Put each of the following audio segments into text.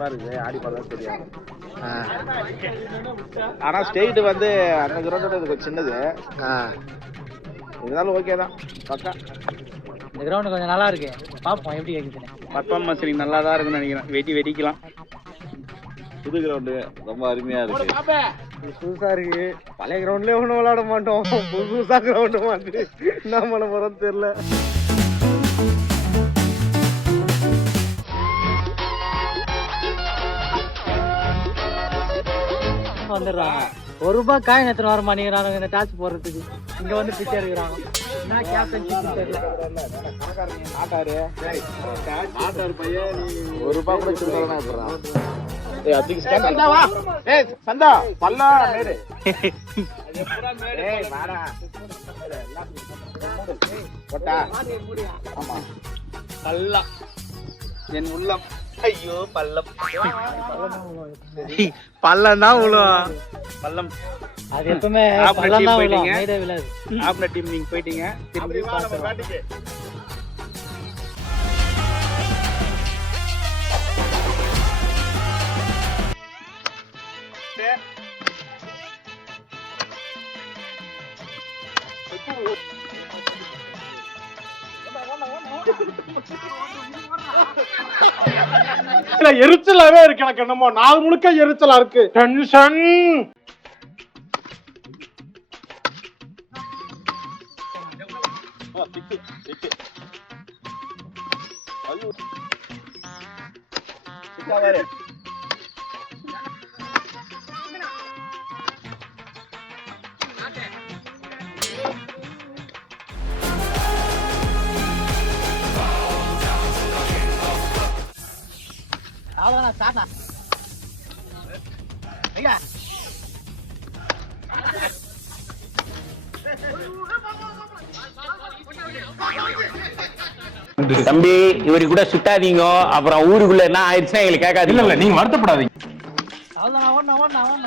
மாதிரி இருக்குது, ஆடி பார்த்தா தெரியும். ஆனா ஸ்டேட் வந்து அந்த கிரவுண்டோட இது கொஞ்சம் சின்னது. இருந்தாலும் ஓகே தான், பக்கா. இந்த கிரவுண்ட் கொஞ்சம் நல்லா இருக்கு, பார்ப்போம் எப்படி கேட்குதுன்னு. பர்ஃபார்மன்ஸ் நீங்க நல்லா தான் இருக்குன்னு நினைக்கிறேன். வெடிக்கலாம். புது கிரவுண்டு ரொம்ப அருமையா இருக்கு. புதுசா இருக்கு. பழைய கிரவுண்ட்லயே ஒன்றும் விளையாட மாட்டோம், புதுசா கிரவுண்டு மாதிரி என்ன பண்ண போறோம்னு தெரியல. வந்துடுறாங்க. ₹1 காயின் எத்தனை வர மாட்டேங்கிறாங்க இந்த டாச் போடுறதுக்கு. இங்க வந்து பிச்சை எடுக்கிறாங்க. என்ன கேப்டன்ஷிப் தெரியல. நாட்டாரு பையன் ₹1 கூட சில்லறனா இப்பறான். ஏய் அதுக்கு ஸ்கேன் சந்தா வா. ஏய் சந்தா பல்லா நேரு. ஏய் வாடா. போடா. ஆமா. பல்லா. என் உள்ளம். ஐயோ பல்லம். பல்லம் தான் உழுவும். பல்லம். அது எப்பவுமே பல்லம் தான் உழுவும். மேடே விழாது. ஆப்ன டீம் நீங்க போயிட்டீங்க. திரும்பி பாத்துறோம். எரிச்சலாவே இருக்கு எனக்கு. என்னமோ நாள் முழுக்க எரிச்சலா இருக்கு. டென்ஷன். அவ்வளவுதான் ஸ்டார்ட்னா. ஐயா தம்பி இவரு கூட சுட்டாதீங்க, அப்புறம் ஊருக்குள்ள என்ன ஆயிடுச்சுன்னா எங்களுக்கு கேட்காது. இல்ல இல்ல நீங்க வருத்தப்படாதீங்க. அவ்வளவுதான். ஓடணும்.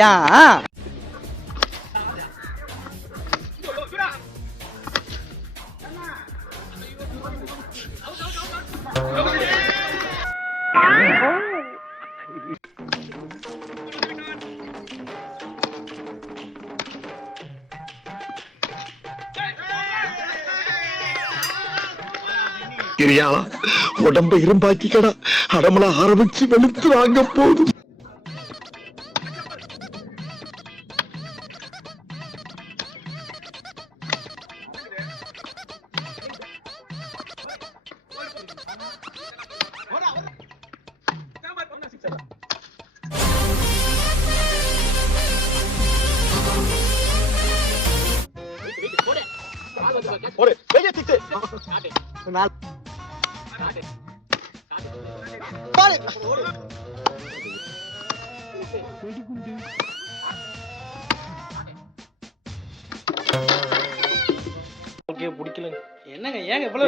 யா கிரியா உடம்ப இரும்பாக்கிக்கடா, அடமல ஆரம்பிச்சு வெளுத்து வாங்க போதும். ஒரு பெரிய திட்டு.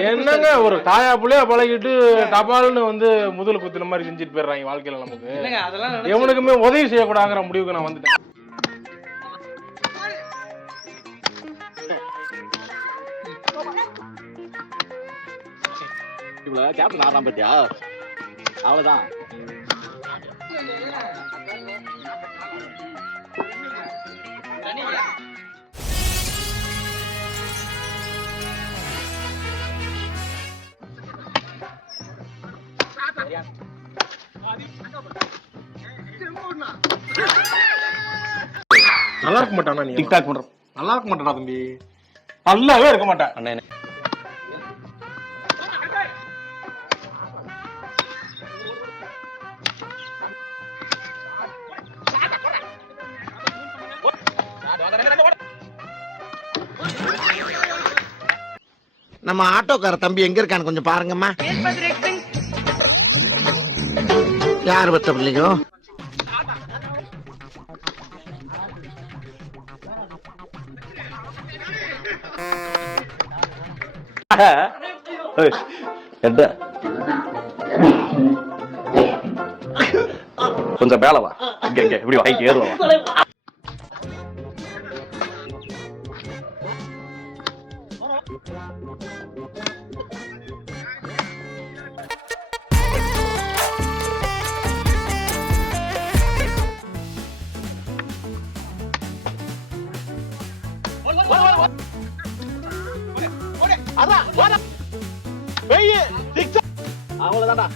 என்னங்க ஒரு தாயா புள்ளையா பழகிட்டு டபால்னு வந்து முதல் குத்துன மாதிரி செஞ்சுட்டு போயிடுறாங்க வாழ்க்கையில. நமக்கு எவனுக்குமே உதவி செய்யக்கூடாங்கிற முடிவுக்கு நான் வந்துட்டேன். இவ்வளவு கேப்டன் ஆறாம் பத்தியா? அவ்வளவுதான். நல்லா இருக்க மாட்டானா? நீ டிக்டாக் பண்றோம். நல்லா இருக்க மாட்டானா தம்பி? நல்லாவே இருக்க மாட்டேன் அண்ணே. நம்ம ஆட்டோக்கார தம்பி எங்க இருக்கான்னு கொஞ்சம் பாருங்கம்மா. யார் பத்த பிள்ளைங்க? கொஞ்சம் மேலவா, இங்க இப்படி வாங்கி ஏறுவா. அவ்வளவுதான்டா.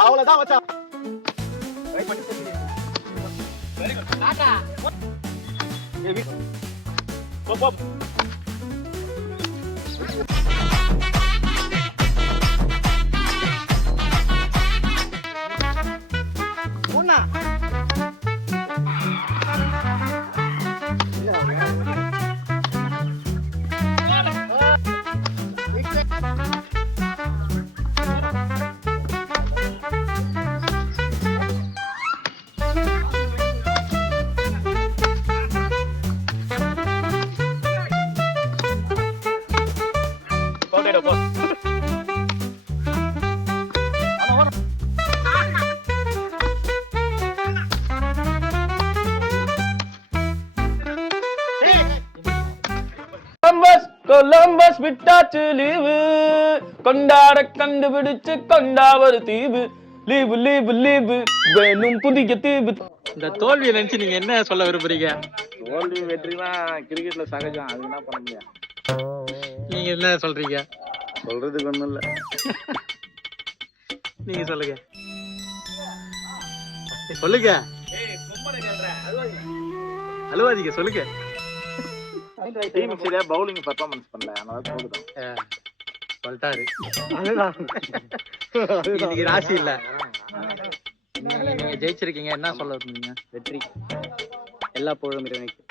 அவ்வளவுதான் மச்சான். கொலம்பஸ் விட்டாச்சு லீவு கொண்டாட கண்டுபிடிச்சு கொண்டாவது தீவு லீவு லீவு லீவு வேணும் புதிய தீவு. இந்த தோல்வியை நினைச்சு நீங்க என்ன சொல்ல விரும்புறீங்க? தோல்வி வெற்றிலாம் கிரிக்கெட்ல சகஜம், அது என்ன பண்ண முடியாது. நீங்க என்ன சொல்றீங்க? சொல்றதுக்கு ஒண்ணும் இல்ல. நீங்க சொல்லுங்க சொல்லுங்க. அழுவாதீங்க சொல்லுங்க. டீம் சரியா பவுலிங் பெர்ஃபார்மன்ஸ் பண்ணல, அதனால தோத்துட்டோம். சொல்லிட்டாரு. இன்னைக்கு ராசி இல்ல. நீங்க ஜெயிச்சிருக்கீங்க, என்ன சொல்ல விரும்புறீங்க? வெற்றி எல்லா புகழும் இறைவனுக்கு.